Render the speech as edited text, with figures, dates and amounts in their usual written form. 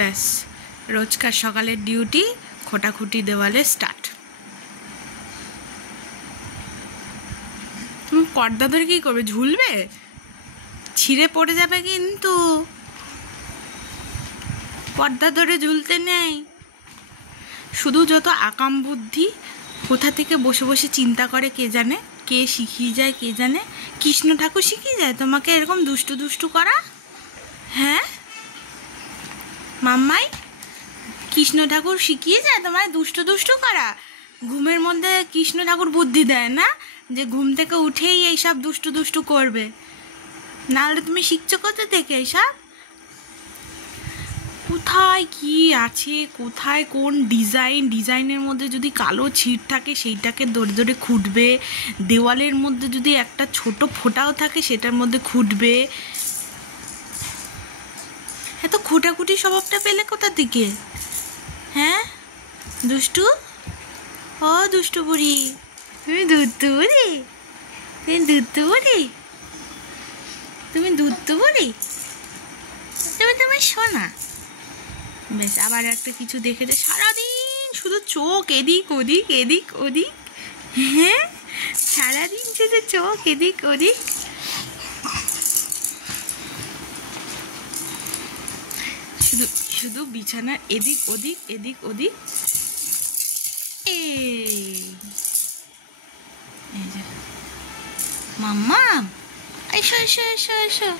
ব্যাস রোজকার সকালের ডিউটি খোটাখুটি দেওয়ালে স্টার্ট। তুমি পর্দা ধরে কী করবে? ঝুলবে? ছিঁড়ে পড়ে যাবে কিন্তু। পর্দা ধরে ঝুলতে নেই। শুধু যত আকাম বুদ্ধি কোথা থেকে বসে বসে চিন্তা করে কে জানে, কে শিখিয়ে যায় কে জানে। কৃষ্ণ ঠাকুর শিখিয়ে যায় তোমাকে এরকম দুষ্টু দুষ্টু করা? হ্যাঁ মাম্মাই, কৃষ্ণ ঠাকুর শিখিয়ে যায় তোমায় দুষ্টু দুষ্টু করা? ঘুমের মধ্যে কৃষ্ণ ঠাকুর বুদ্ধি দেয় না যে ঘুম থেকে উঠেই এইসব দুষ্টু দুষ্টু করবে? নাহলে তুমি শিখছো কোথা থেকে এইসব? কোথায় কি আছে, কোথায় কোন ডিজাইনের মধ্যে যদি কালো ছিট থাকে সেইটাকে ধরে ধরে খুঁটবে, দেওয়ালের মধ্যে যদি একটা ছোট ফোঁটাও থাকে সেটার মধ্যে খুঁটবে। এত খুঁটাখুটি স্বভাবটা পেলে কোথা থেকে? হ্যাঁ দুষ্টু, ও দুষ্টু বুড়ি, তুমি দুধু বুড়ি, তুমি দুধু বুড়ি, তুমি দুধু বুড়ি, তুমি তুমি শোনা। বেশ আবার একটা কিছু দেখেছে সারাদিন, শুধু চোখ এদিক ওদিক এদিক ওদিক। হ্যাঁ সারাদিন শুধু চোখ এদিক ওদিক। শুধু শুধু বিছানার এদিক ওদিক এদিক ওদিক। এই যে মাম্মা, এসো এসো এসো এসো।